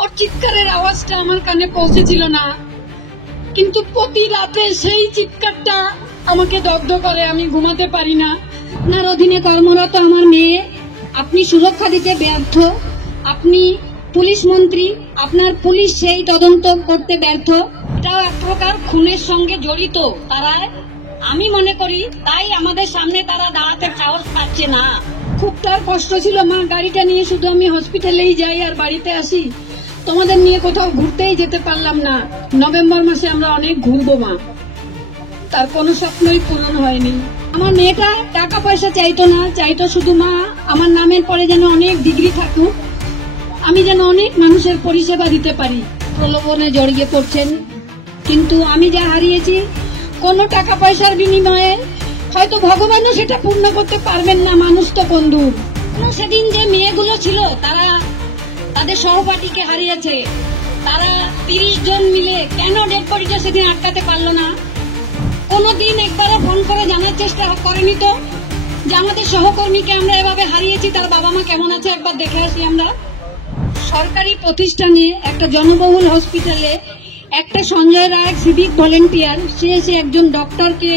ওর চিৎকারের আওয়াজটা আমার কানে পৌঁছেছিল না, কিন্তু প্রতি রাতে সেই চিৎকারটা আমাকে দগ্ধ করে, আমি ঘুমাতে পারি না। আপনার অধীনে কর্মরত আমার মেয়ে, আপনি সুরক্ষা দিতে ব্যর্থ, আপনি পুলিশ মন্ত্রী, আপনার পুলিশ সেই তদন্ত করতে ব্যর্থ। এটাও এক প্রকার খুনের সঙ্গে জড়িত তারা, আমি মনে করি। তাই আমাদের সামনে তারা দাঁড়াতে সাহস পাচ্ছে না। খুব তার কষ্ট ছিল, মা গাড়িটা নিয়ে শুধু আমি হসপিটালেই যাই আর বাড়িতে আসি, তোমাদের নিয়ে কোথাও ঘুরতেই যেতে পারলাম না। নভেম্বর মাসে আমরা অনেক ঘুরবো মা, তার কোনো স্বপ্নই পূরণ হয়নি। আমার মেয়েটা টাকা পয়সা চাইতো না, চাইতো শুধু মা আমার নামের পরে যেন অনেক ডিগ্রি থাকুক, আমি যেন অনেক মানুষের পরিষেবা দিতে পারি। প্রলোভনে জড়িয়ে পড়ছেন, কিন্তু আমি যা হারিয়েছি কোনো টাকা পয়সার বিনিময়ে হয়তো ভগবানও সেটা পূর্ণ করতে পারবেন না, মানুষ তো কোন দূর। সেদিন যে মেয়েগুলো ছিল তারা তাদের সহপাঠীকে হারিয়েছে, তারা 30 জন মিলে কেন ডেড বডিটা সেদিন আটকাতে পারলো না? কোনোদিন একবারও ফোন করে জানার চেষ্টা করেনি তো যে আমাদের সহকর্মীকে আমরা এভাবে হারিয়েছি, তার বাবা মা কেমন আছে একবার দেখে আসি আমরা। সরকারি প্রতিষ্ঠানে একটা জনবহুল হসপিটালে একটা সঞ্জয় রায় সিভিক ভলেন্টিয়ার, সে এসে একজন ডক্টরকে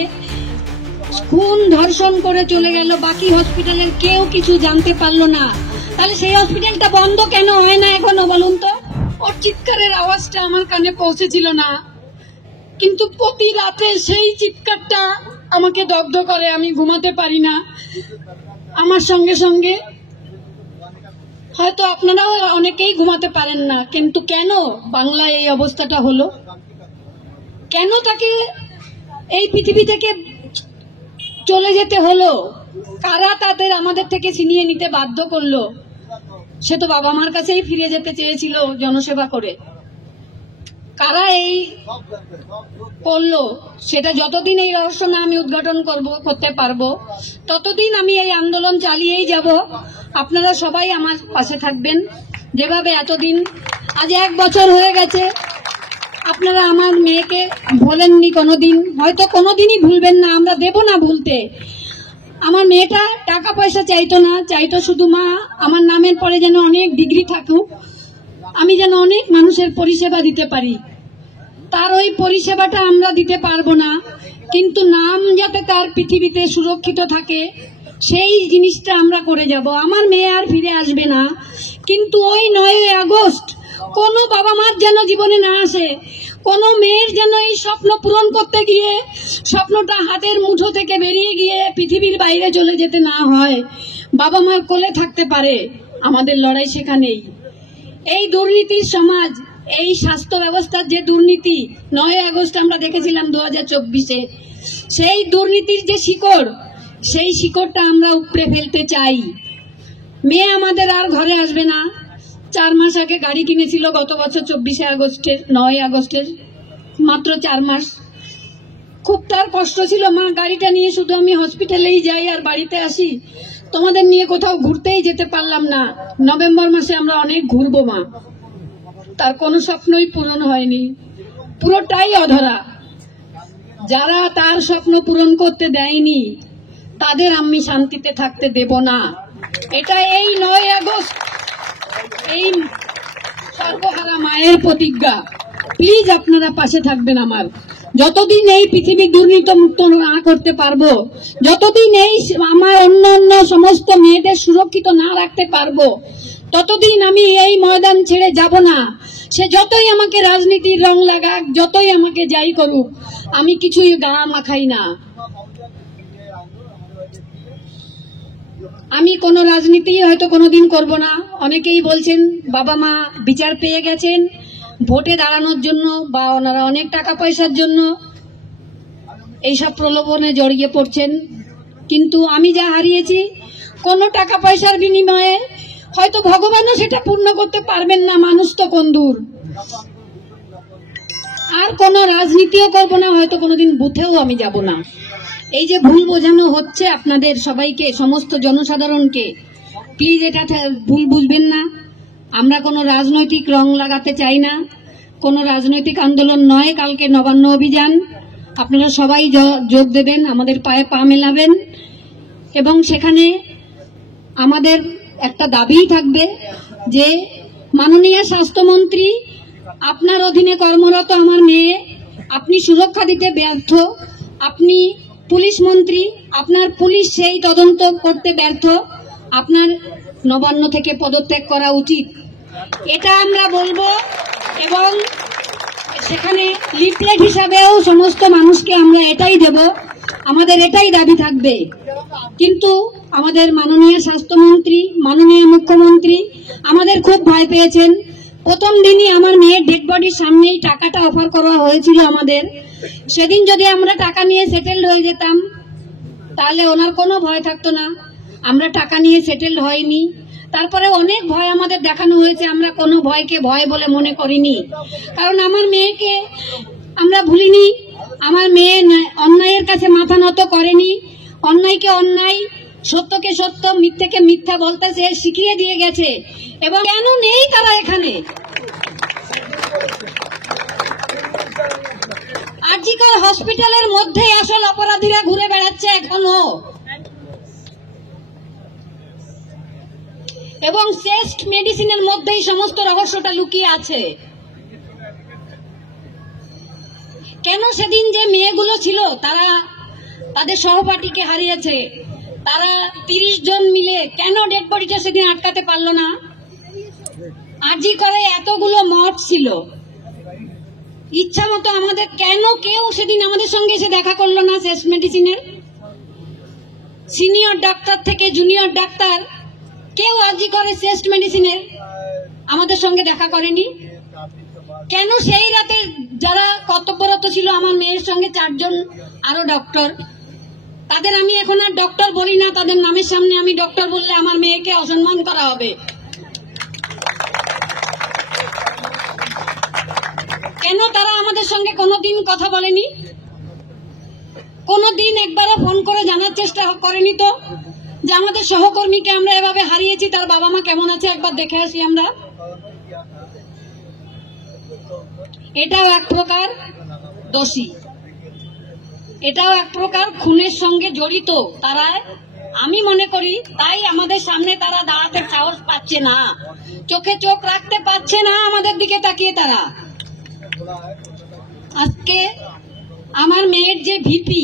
খুন ধর্ষণ করে চলে গেল, বাকি হসপিটালের কেউ কিছু জানতে পারলো না। তাহলে সেই হসপিটালটা বন্ধ কেন হয় না এখনো বলুন তো? ওর চিৎকারের আওয়াজটা আমার কানে পৌঁছেছিল না, কিন্তু প্রতি রাতে সেই চিৎকারটা আমাকে দগ্ধ করে, আমি ঘুমাতে পারি না। আমার সঙ্গে সঙ্গে হয়তো আপনারাও অনেকেই ঘুমাতে পারেন না, কিন্তু কেন বাংলায় এই অবস্থাটা হলো? কেন তাকে এই পৃথিবী থেকে চলে যেতে হলো? কারা তাদের আমাদের থেকে ছিনিয়ে নিতে বাধ্য করলো? সে তো বাবা মার কাছেই ফিরে যেতে চেয়েছিল জনসেবা করে। কারা এই করলো সেটা যতদিন এই রহস্য না আমি উদ্ঘাটন করতে পারবো, ততদিন আমি এই আন্দোলন চালিয়েই যাব। আপনারা সবাই আমার পাশে থাকবেন, যেভাবে এতদিন, আজ 1 বছর হয়ে গেছে, আপনারা আমার মেয়েকে ভোলেননি কোনোদিন, হয়তো কোনোদিনই ভুলবেন না, আমরা দেব না ভুলতে। আমার মেয়েটা টাকা পয়সা চাইতো না, চাইতো শুধু মা আমার নামের পরে যেন অনেক ডিগ্রি থাকুক, আমি যেন অনেক মানুষের পরিষেবা দিতে পারি। তার ওই পরিষেবাটা আমরা দিতে পারবো না, কিন্তু নাম যাতে তার পৃথিবীতে সুরক্ষিত থাকে সেই জিনিসটা আমরা করে যাব। আমার মেয়ে আর ফিরে আসবে না, কিন্তু ওই 9 আগস্ট কোনো বাবা মার যেন জীবনে না আসে, কোনো মেয়ের যেন এই স্বপ্ন পূরণ করতে গিয়ে স্বপ্নটা হাতের মুঠো থেকে বেরিয়ে গিয়ে পৃথিবীর বাইরে চলে যেতে না হয়, বাবা মার কোলে থাকতে পারে। আমাদের লড়াই সেখানেই। এই দুর্নীতির সমাজ, এই স্বাস্থ্য ব্যবস্থার যে দুর্নীতি 9 আগস্ট আমরা দেখেছিলাম 2024-এ, সেই দুর্নীতির যে শিকড়, সেই শিকড়টা আমরা উপড়ে ফেলতে চাই। মেয়ে আমাদের আর ঘরে আসবে না। 4 মাস আগে গাড়ি কিনেছিল, গত বছর 24 আগস্টের 9 আগস্টের মাত্র 4 মাস। খুব তার কষ্ট ছিল, মা গাড়িটা নিয়ে শুধু আমি হসপিটালেই যাই আর বাড়িতে আসি, তোমাদের নিয়ে কোথাও ঘুরতেই যেতে পারলাম না। নভেম্বর মাসে আমরা অনেক ঘুরবো মা, তার কোনো স্বপ্নই পূরণ হয়নি, পুরোটাই অধরা। যারা তার স্বপ্ন পূরণ করতে দেয়নি তাদের আমি শান্তিতে থাকতে দেব না। এটা এই 9 আগস্ট এই সর্বহারা মায়ের প্রতিজ্ঞা। প্লিজ আপনারা পাশে থাকবেন আমার। যতদিন এই পৃথিবী দুর্নীতি মুক্ত না করতে পারবো, যতদিন এই আমার অন্য সমস্ত মেয়েদের সুরক্ষিত না রাখতে পারবো, ততদিন আমি এই ময়দান ছেড়ে যাব না। সে যতই আমাকে রাজনীতির রং লাগাক, যতই আমাকে যাই করুক, আমি কিছুই গা মাখাই না। আমি কোনো রাজনীতি হয়তো কোনোদিন করব না। অনেকেই বলছেন বাবা মা বিচার পেয়ে গেছেন ভোটে দাঁড়ানোর জন্য বা ওনারা অনেক টাকা পয়সার জন্য এইসব প্রলোভনে জড়িয়ে পড়ছেন, কিন্তু আমি যা হারিয়েছি কোনো টাকা পয়সার বিনিময়ে হয়তো ভগবানও সেটা পূর্ণ করতে পারবেন না, মানুষ তো কোন দূর। আর কোনো রাজনীতিও করব না, হয়তো কোনোদিন বুথেও আমি যাব না। এই যে ভুল বোঝানো হচ্ছে আপনাদের সবাইকে, সমস্ত জনসাধারণকে, প্লিজ এটা ভুল বুঝবেন না। আমরা কোনো রাজনৈতিক রং লাগাতে চাই না, কোনো রাজনৈতিক আন্দোলন নয়। কালকে নবান্ন অভিযান, আপনারা সবাই যোগ দেবেন, আমাদের পায়ে পা মেলাবেন, এবং সেখানে আমাদের একটা দাবিই থাকবে যে মাননীয় স্বাস্থ্যমন্ত্রী, আপনার অধীনে কর্মরত আমার মেয়ে, আপনি সুরক্ষা দিতে ব্যর্থ। আপনি পুলিশ মন্ত্রী, আপনার পুলিশ সেই তদন্ত করতে ব্যর্থ। আপনার নবান্ন থেকে পদত্যাগ করা উচিত, এটা আমরা বলবো। এবং সেখানে লিফলেট হিসাবেও সমস্ত মানুষকে আমরা এটাই দেব, আমাদের এটাই দাবি থাকবে। কিন্তু আমাদের মাননীয় স্বাস্থ্যমন্ত্রী, মাননীয় মুখ্যমন্ত্রী আমাদের খুব ভয় পেয়েছেন। প্রথম দিনই আমার মেয়ের ডেড বডির সামনেই টাকাটা অফার করা হয়েছিল আমাদের। সেদিন যদি আমরা টাকা নিয়ে সেটেলড হয়ে যেতাম তাহলে ওনার কোনো ভয় থাকতো না। আমরা টাকা নিয়ে সেটেলড হয়নি, তারপরে অনেক ভয় আমাদের দেখানো হয়েছে। আমরা কোনো ভয়কে ভয় বলে মনে করিনি, কারণ আমার মেয়েকে আমরা ভুলিনি। আমার মেয়ে অন্যায়ের কাছে মাথা নত করেনি, অন্যায়কে অন্যায়, সত্যকে সত্য, মিথ্যেকে মিথ্যা বলতে সে শিখিয়ে দিয়ে গেছে। এবং কেন নেই তারা এখানে? আরজিকর হসপিটালের মধ্যে আসল অপরাধীরা ঘুরে বেড়াচ্ছে এখনো, এবং শ্রেষ্ঠ মেডিসিনের মধ্যেই সমস্ত রহস্যটা লুকিয়ে আছে। কেন সেদিন যে মেয়েগুলো ছিল তারা তাদের সহপাঠীকে হারিয়েছে, তারা 30 জন মিলে কেন ডেড বডিটা সেদিন আটকাতে পারলো না? আরজি করে এতগুলো মঠ ছিল, ইচ্ছা মতো আমাদের কেন কেউ সেদিন আমাদের সঙ্গে এসে দেখা করলো না? শেষ মেডিসিনের সিনিয়র ডাক্তার থেকে জুনিয়র ডাক্তার কেউ আরজি করে শেষ মেডিসিনের আমাদের সঙ্গে দেখা করেনি কেন? সেই রাতে যারা কর্তব্যরত ছিল আমার মেয়ের সঙ্গে 4 জন আরো ডক্টর, তাদের আমি এখন আর ডক্টর বলি না, তাদের নামের সামনে আমি ডক্টর বললে আমার মেয়েকে অসম্মান করা হবে। কেন তারা আমাদের সঙ্গে কোনোদিন কথা বলেনি? কোনোদিন একবারও ফোন করে জানার চেষ্টা করেনি তো যে আমাদের সহকর্মীকে আমরা এভাবে হারিয়েছি, তার বাবা মা কেমন আছে, একবার দেখে আসি আমরা। এটাও এক প্রকার দোষী, এটাও এক প্রকার খুনের সঙ্গে জড়িত তারা, আমি মনে করি। তাই আমাদের সামনে তারা দাঁড়াতে সাহস পাচ্ছে না, চোখে চোখ রাখতে পারছে না আমাদের দিকে তাকিয়ে তারা। আজকে আমার মেয়ের যে ভিপি,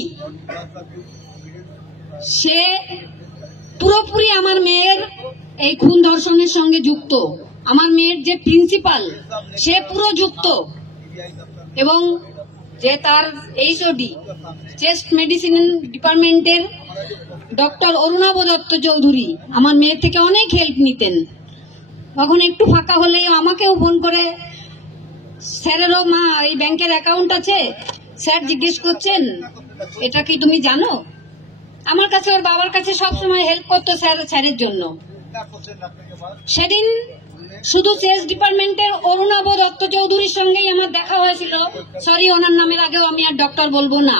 সে পুরোপুরি আমার মেয়ের এই খুন ধর্ষণের সঙ্গে যুক্ত। আমার মেয়ের যে প্রিন্সিপাল, সে পুরো যুক্ত। এবং যে তার এইচওডি চেস্ট মেডিসিন ডিপার্টমেন্টের ডক্টর অরুণাভ দত্ত চৌধুরী আমার মেয়ের থেকে অনেক হেল্প নিতেন। তখন একটু ফাঁকা হলে আমাকেও ফোন করে, স্যারেরও মা এই ব্যাংকের অ্যাকাউন্ট আছে, স্যার জিজ্ঞেস করছেন এটা কি তুমি জানো? আমার কাছে ওর বাবার কাছে সবসময় হেল্প করতো স্যারের জন্য। সেদিন শুধু চেস ডিপার্টমেন্টের অরুণাভ দত্ত চৌধুরীর সঙ্গেই আমার দেখা হয়েছিল। সরি, ওনার নামের আগেও আমি আর ডক্টর বলবো না।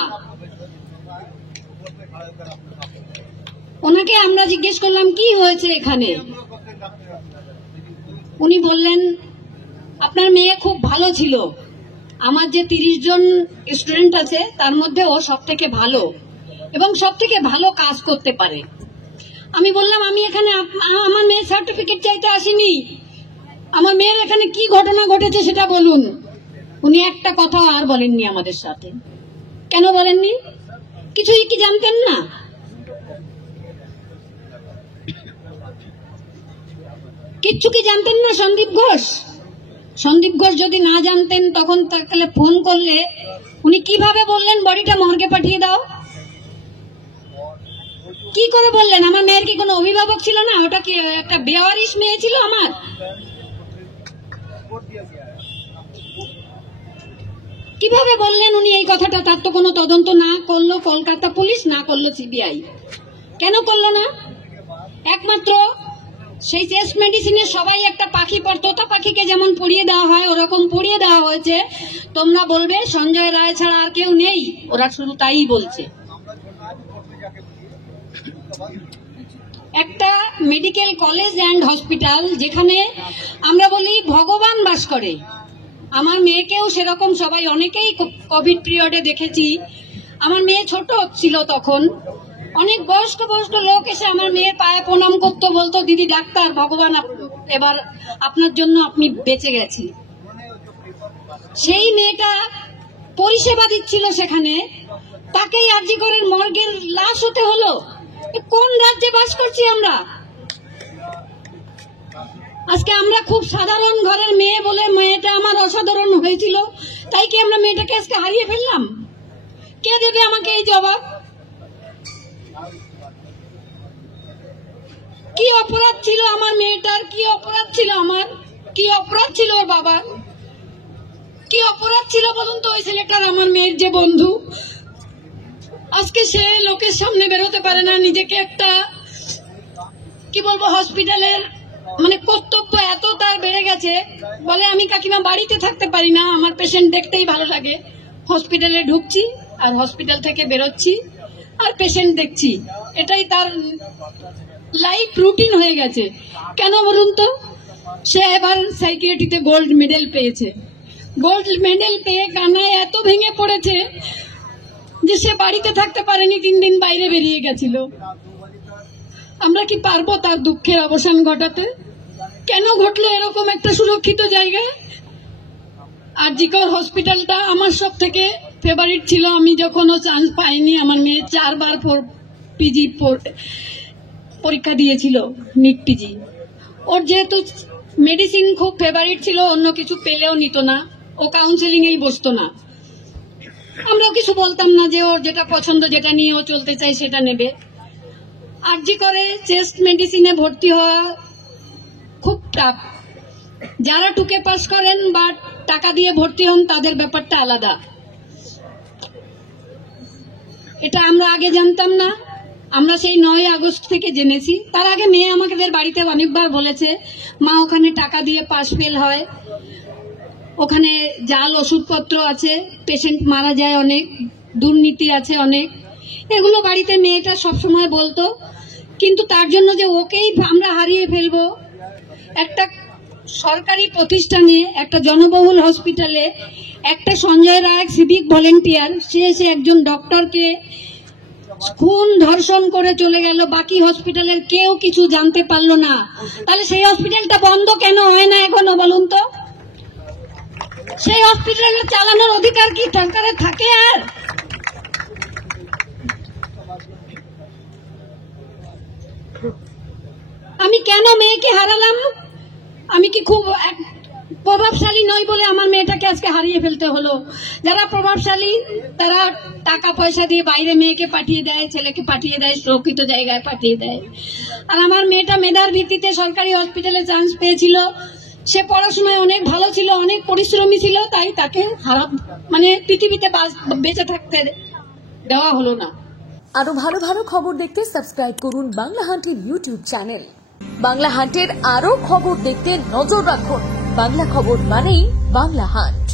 ওনাকে আমরা জিজ্ঞেস করলাম কি হয়েছে এখানে। উনি বললেন আপনার মেয়ে খুব ভালো ছিল, আমার যে 30 জন স্টুডেন্ট আছে তার মধ্যে ও সব থেকে ভালো এবং সব থেকে ভালো কাজ করতে পারে। আমি বললাম আমি এখানে আমার মেয়ের সার্টিফিকেট চাইতে আসিনি, আমার মেয়ের এখানে কি ঘটনা ঘটেছে সেটা বলুন। উনি একটা কথা আর বলেননি আমাদের সাথে। কেন বলেননি? কিছুই কি জানতেন না? কিচ্ছু কি জানতেন না? সন্দীপ ঘোষ যদি না জানতেন তখন তাহলে ফোন করলে উনি কিভাবে বললেন বডিটা মর্গে পাঠিয়ে দাও? কি করে বললেন? আমার মেয়ের কি কোনো অভিভাবক ছিল না? ওটা কি একটা বেওয়ারিশ মেয়ে ছিল আমার? কিভাবে বললেন উনি এই কথাটা? তার তো কোনো তদন্ত না করলো কলকাতা পুলিশ, না করলো সিবিআই। কেন করলো না? একমাত্র সেই চেস্ট মেডিসিনে সবাই একটা পাখি পড়তো, তোতা পাখিকে যেমন পড়িয়ে দেওয়া হয় ওরকম পড়িয়ে দেওয়া হয়েছে। তোমরা বলবে সঞ্জয় রায় ছাড়া আর কেউ নেই, ওরা শুধু তাই বলছে। একটা মেডিকেল কলেজ অ্যান্ড হসপিটাল যেখানে আমরা বলি ভগবান বাস করে, আমার মেয়েকেও সেরকম সবাই অনেকেই কোভিড পিরিয়ডে দেখেছি। আমার মেয়ে ছোট ছিল তখন, অনেক বয়স্ক লোক এসে আমার মেয়ের পায়ে প্রণাম করতো, বলতো দিদি ডাক্তার ভগবান এবার আপনার জন্য আপনি বেঁচে গেছি। সেই মেয়েটা পরিষেবা দিচ্ছিল সেখানে, তাকেই আরজি করেন মর্গের লাশ হতে হলো। কোন রাজ্যে বাস করছি আমরা? আজকে আমরা খুব সাধারণ ঘরের মেয়ে বলে মেয়েটা আমার অসাধারণ হয়েছিল, তাই কি আমরা মেয়েটাকে আজকে হারিয়ে ফেললাম? কে দেবে আমাকে এই জবাব? কি অপরাধ ছিল আমার মেয়েটার? কি অপরাধ ছিল আমার? কি অপরাধ ছিল ওর বাবার? কি অপরাধ ছিল বলুন তো ওই ছেলেটার? আমার মেয়ের যে বন্ধু, আজকে সে লোকের সামনে বেরোতে পারে না, নিজেকে একটা কি বলবো হসপিটালের মানে কর্তব্য এত তার বেড়ে গেছে, বলে আমি কাকিমা বাড়িতে থাকতে পারি না, আমার পেশেন্ট দেখতেই ভালো লাগে, হসপিটালে ঢুকছি আর হসপিটাল থেকে বেরোচ্ছি আর পেশেন্ট দেখছি, এটাই তার লাইফ রুটিন হয়ে গেছে। কেন বলুন তো? সে এবার সাইকিয়াট্রিতে গোল্ড মেডেল পেয়েছে। গোল্ড মেডেল পেয়ে কান্নায় এত ভেঙে পড়েছে যে সে বাড়িতে থাকতে পারেনি, 3 দিন বাইরে বেরিয়ে গেছিল। আমরা কি পারবো তার দুঃখের অবসান ঘটাতে? কেন ঘটলো এরকম একটা সুরক্ষিত জায়গায়? আরজিকর হসপিটালটা আমার সব থেকে ফেভারিট ছিল। আমি যখনও চান্স পাইনি, আমার মেয়ে 4 বার পিজি পরীক্ষা দিয়েছিল, নিট পিজি। ওর যেহেতু মেডিসিন খুব ফেভারিট ছিল, অন্য কিছু পেলেও নিত না, ও কাউন্সেলিং এই বসতো না। আমরাও কিছু বলতাম না, যে ওর যেটা পছন্দ, যেটা নিয়ে ও চলতে চাই সেটা নেবে। আরজি করে চেস্ট মেডিসিনে ভর্তি হওয়া খুব টাফ। যারা টুকে পাস করেন বা টাকা দিয়ে ভর্তি হন তাদের ব্যাপারটা আলাদা। এটা আমরা আগে জানতাম না, আমরা সেই 9 আগস্ট থেকে জেনেছি। তার আগে মেয়ে আমাদের বাড়িতে অনেকবার বলেছে, মা ওখানে টাকা দিয়ে পাস ফেল হয়, ওখানে জাল ওষুধপত্র আছে, পেশেন্ট মারা যায় অনেক, দুর্নীতি আছে অনেক, এগুলো বাড়িতে মেয়েটা সবসময় বলতো। কিন্তু তার জন্য যে ওকেই আমরা হারিয়ে ফেলবো, একটা সরকারি প্রতিষ্ঠানে, একটা জনবহুল হসপিটালে একটা সঞ্জয় রায় সিভিক ভলেন্টিয়ার, সে একজন ডক্টরকে খুন ধর্ষণ করে চলে গেল, বাকি হসপিটালের কেউ কিছু জানতে পারলো না। তাহলে সেই হসপিটালটা বন্ধ কেন হয় না এখনো বলুন তো? সেই হসপিটালটা চালানোর অধিকার কি সরকারের থাকে? আর আমি কেন মেয়েকে হারালাম? আমি কি খুব প্রভাবশালী নই বলে আমার মেয়েটাকে আজকে হারিয়ে ফেলতে হলো? যারা প্রভাবশালী তারা টাকা পয়সা দিয়ে বাইরে মেয়েকে পাঠিয়ে দেয়, ছেলেকে পাঠিয়ে দেয়, সুরক্ষিত জায়গায় পাঠিয়ে দেয়। আর আমার মেয়েটা মেধার ভিত্তিতে সরকারি হসপিটালে চান্স পেয়েছিল। সে পড়াশোনায় অনেক ভালো ছিল, অনেক পরিশ্রমী ছিল, তাই তাকে মানে পৃথিবীতে বেঁচে থাকতে দেওয়া হলো না। আরো ভালো ভালো খবর দেখতে সাবস্ক্রাইব করুন বাংলা হান্টের ইউটিউব চ্যানেল। বাংলা হান্টের আরো খবর দেখতে নজর রাখুন। বাংলা খবর মানেই বাংলা হান্ট।